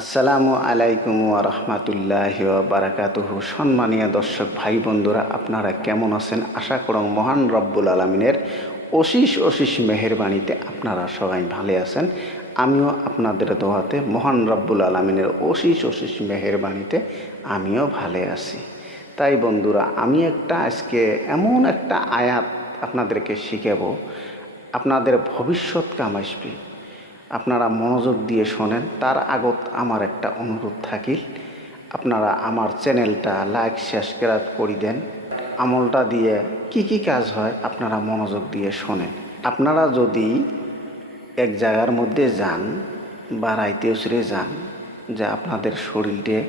আসসালামু আলাইকুম রহমতুল্লাহ বারাকাতুহু। সম্মানীয় দর্শক ভাই বন্ধুরা, আপনারা কেমন আছেন? আশা করং মহান রব্বুল আলমিনের অশিস অশিস মেহেরবাণীতে আপনারা সবাই ভালো আছেন। আমিও আপনাদের দোয়াতে মহান রব্বুল আলমিনের অশিস অশিস মেহেরবাণীতে আমিও ভালো আছি। তাই বন্ধুরা, আমি একটা আজকে এমন একটা আয়াত আপনাদেরকে শিখাবো। আপনাদের ভবিষ্যৎ কাম আসবে। আপনারা মনোযোগ দিয়ে শোনেন। তার আগত আমার একটা অনুরোধ থাকিল আপনারা আমার চ্যানেলটা লাইক, সাবস্ক্রাইব করে দেন। আমলটা দিয়ে কি কি কাজ হয় আপনারা মনোযোগ দিয়ে শোনেন। আপনারা যদি এক জায়গার মধ্যে যান বা রাইতে উসরে যান, যে আপনাদের শরীরটে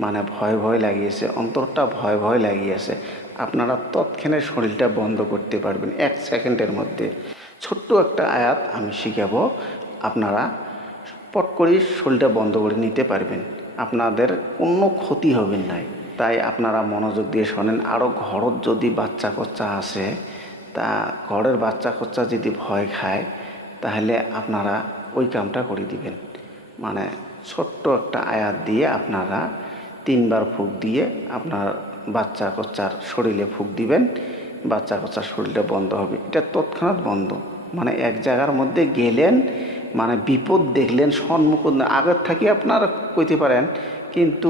মানে ভয় ভয় লাগিয়েছে, অন্তরটা ভয় ভয় লাগিয়েছে, আপনারা তৎক্ষণে শরীরটা বন্ধ করতে পারবেন। এক সেকেন্ডের মধ্যে। ছোট্ট একটা আয়াত আমি শিখাবো। আপনারা পট করেই শরীরটা বন্ধ করে নিতে পারবেন। আপনাদের কোনো ক্ষতি হবে নাই তাই আপনারা মনোযোগ দিয়ে শোনেন। আরও ঘরত যদি বাচ্চা কচ্চা আসে, তা ঘরের বাচ্চা কচ্চা যদি ভয় খায়, তাহলে আপনারা ওই কামটা করে দিবেন। মানে ছোট্ট একটা আয়াত দিয়ে আপনারা তিনবার ফুক দিয়ে আপনার বাচ্চা কচ্চার শরীরে ফুক দিবেন। বাচ্চা কচ্চার শরীরটা বন্ধ হবে। এটা তৎক্ষণাৎ বন্ধ। মানে এক জায়গার মধ্যে গেলেন মানে বিপদ দেখলেন সম্মুখ আগের থাকি আপনারা কইতে পারেন, কিন্তু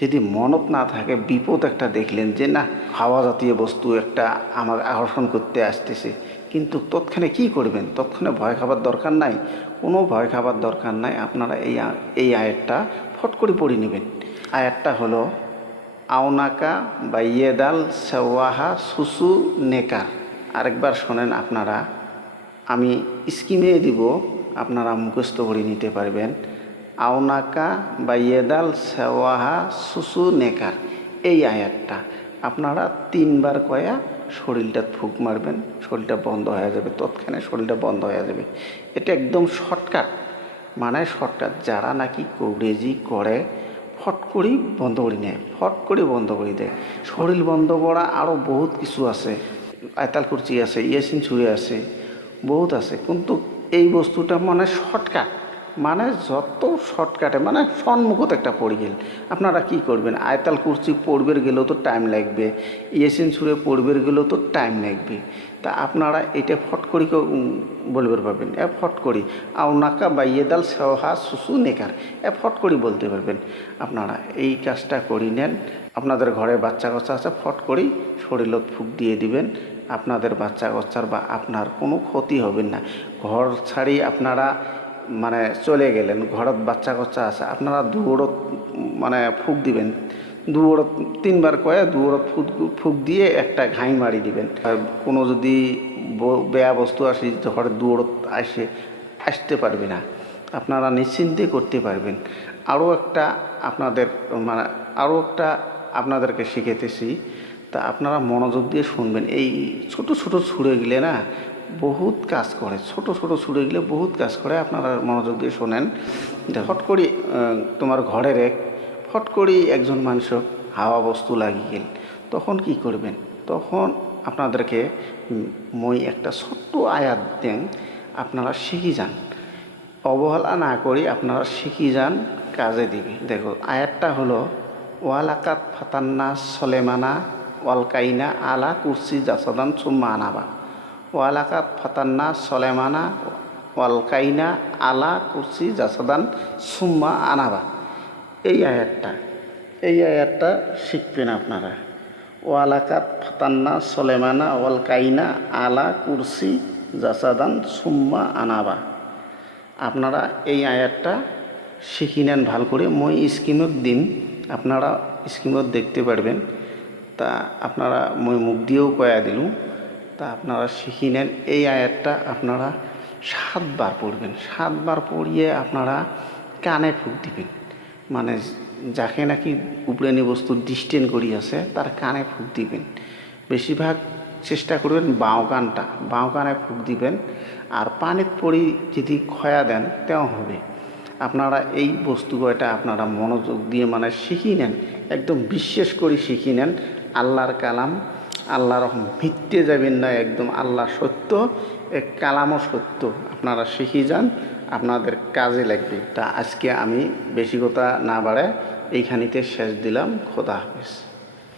যদি মনত না থাকে, বিপদ একটা দেখলেন যে, না, হাওয়া জাতীয় বস্তু একটা আমার আকর্ষণ করতে আসতেছে। কিন্তু তৎক্ষণে কি করবেন? তৎক্ষণে ভয় খাবার দরকার নাই। কোনো ভয় খাবার দরকার নাই। আপনারা এই এই আয়েরটা ফট করে পড়ে নেবেন। আয়েরটা হলো, আওনাকা বা ইয়েদাল সেওয়াহা সুসু নেকার আরেকবার শোনেন আপনারা, আমি স্কিমে দিব আপনারা মুখস্থ করে নিতে পারবেন। আওনাকা বা ইয়েদাল সেওয়াহা সুসু নেকার। এই আয়াতটা আপনারা তিনবার কয়া শরীরটা ফুক মারবেন, শরীরটা বন্ধ হয়ে যাবে তৎক্ষণে শরীরটা বন্ধ হয়ে যাবে। এটা একদম শর্টকাট। মানে শর্টকাট, যারা নাকি কৌরেজি করে, ফট করেই বন্ধ করে নেয়, ফট করে বন্ধ করে দেয়। শরীর বন্ধ করা আরও বহুত কিছু আছে। আয়তাল কুরচি আছে, ইয়াসিন ছুরি আছে, বহুত আছে। কিন্তু এই বস্তুটা মানে শর্টকাট মানে যত শর্টকাটে মানে সম্মুখত একটা পড়ে গেল। আপনারা কি করবেন? আয়তাল কুরচি পড়বে গেলেও তো টাইম লাগবে। ইয়েসিন ছুঁড়ে পড়বে গেলেও তো টাইম লাগবে। তা আপনারা এটা ফট করি বলবে পারবেন। এ ফট করি। আও নাকা বা ইয়েদাল সেওহা সুসু নেকার। এ ফট করি বলতে পারবেন। আপনারা এই কাজটা করি নেন। আপনাদের ঘরে বাচ্চা কাচ্চা আছে, ফট করি শরীরত ফুক দিয়ে দিবেন। আপনাদের বাচ্চা কাচ্চার বা আপনার কোনো ক্ষতি হবে না। ঘর ছাড়ি আপনারা মানে চলে গেলেন ঘরত বাচ্চা কাচ্চা আছে, আপনারা দৌড়ত মানে ফুক দিবেন। দুয়ারত তিনবার কয়ে দুয়ারত ফুক ফুক দিয়ে একটা ঘাই মারি দিবেন। কোনো যদি বেয়া বস্তু আসে, ঘরে দুয়ারত আসে, আসতে পারবে না। আপনারা নিশ্চিন্তে করতে পারবেন। আরও একটা আপনাদের মানে আরও একটা আপনাদেরকে শিখেতেছি তা আপনারা মনোযোগ দিয়ে শুনবেন। এই ছোট ছোট ছুঁড়ে গেলে না বহুত কাজ করে। ছোট ছোট ছুঁড়ে গেলে বহুত কাজ করে। আপনারা মনোযোগ দিয়ে শোনেন। হট করি তোমার ঘরের এক, ফট করেই একজন মানুষ হাওয়া বস্তু লাগিয়ে গেল। তখন কি করবেন? তখন আপনাদেরকে মই একটা ছোট্ট আয়াত দেন, আপনারা শিখি যান। অবহেলা না করি আপনারা শিখি যান, কাজে দিবে। দেখো, আয়াতটা হলো ওয়ালাকাত ফাতান্না সলেমানা ওয়ালকাইনা আলা কুরসি জাসাদান সুম্মা আনাবা। ওয়ালাকাত ফাতান্না সলেমানা ওয়ালকাইনা আলা কুরসি জাসাদান সুম্মা আনাবা। এই আয়াতটা এই আয়াতটা শিখবেন আপনারা। ওয়ালাকাত ফাতান্না সলেমানা ওয়াল কাইনা আলা কুরসি জাসাদান সুম্মা আনাবা। আপনারা এই আয়াতটা শিখি নেন ভালো করে। মই স্কিমত দিম আপনারা স্কিমত দেখতে পারবেন। তা আপনারা মই মুখ দিয়েও কয়া দিলুম। তা আপনারা শিখি নেন, এই আয়াতটা আপনারা সাতবার পড়বেন। সাতবার পড়িয়ে আপনারা কানে ফুক দিবেন। মানে যাকে নাকি উপরেনি বস্তু ডিস্টেন করি আছে তার কানে ফুক দিবেন। বেশিরভাগ চেষ্টা করবেন বাঁও কানটা, বাঁও কানে ফুক দিবেন। আর পানিত পড়ি যদি খয়া দেন, তেও হবে। আপনারা এই বস্তু কয়টা আপনারা মনোযোগ দিয়ে মানে শিখি নেন, একদম বিশ্বাস করে শিখি নেন। আল্লাহর কালাম আল্লাহ রহম ভিত্তে যাবেন না, একদম আল্লাহ সত্য এক কালামও সত্য। আপনারা শিখি যান, আপনাদের কাজে লাগবে। তা আজকে আমি বেশি কথা না বাড়ায় এইখানিতে শেষ দিলাম। খোদা হাফেজ।